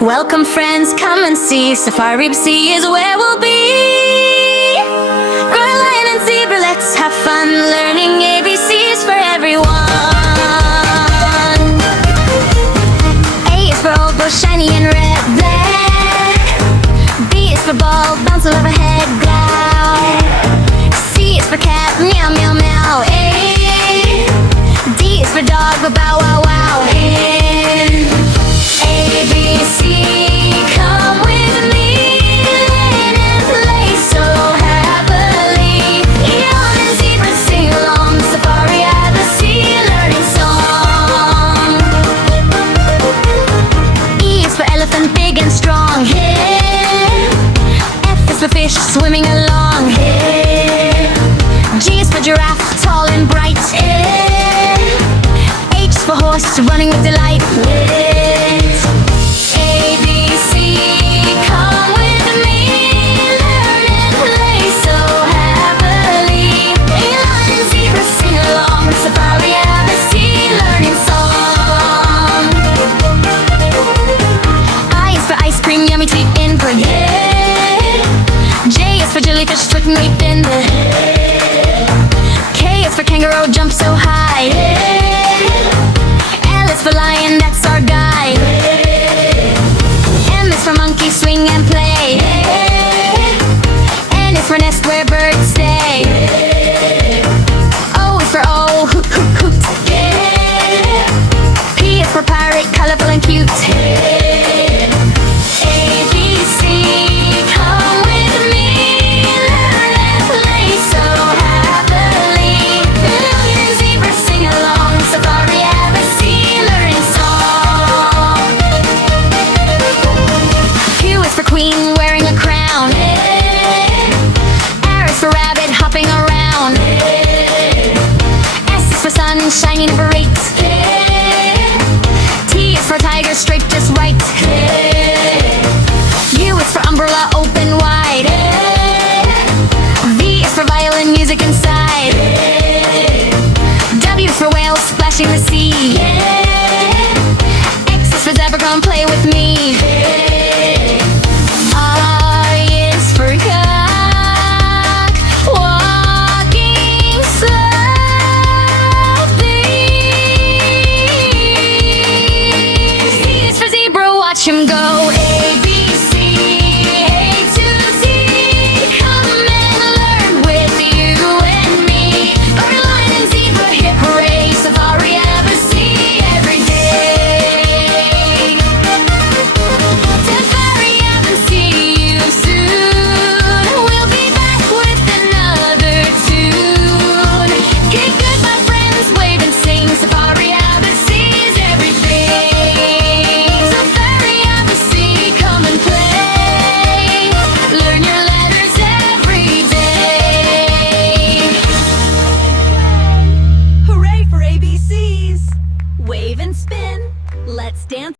Welcome friends, come and see. Safari Sea is where we'll be. Grow lion and zebra, let's have fun learning ABCs for everyone. A is for old, both shiny and red, black. B is for ball, bounce overhead, growl. C is for cat, meow meow meow. A, D is for dog, but bow wow wow. N, A, B, C, come with me, learn and play so happily. Yawn and zebra sing along, safari at the sea, learning song. E is for elephant, big and strong. F is for fish, swimming along. G is for giraffe, tall and bright. H is for horse, running with delight. Jellyfish twinkling right in the head. K is for kangaroo, jump so high. L is for lion, that's our guide. M is for monkey, swing and play. N is for nest where birds stay. O is for oh, hoot hoot hoot. P is for pirate, colorful and cute. Queen wearing a crown. R is for rabbit hopping around. S is for sun shining bright. T is for tiger straight just right. U is for umbrella open wide. V is for violin music inside. W is for whale splashing the sea. X is for zebra, come play with me. Watch him go.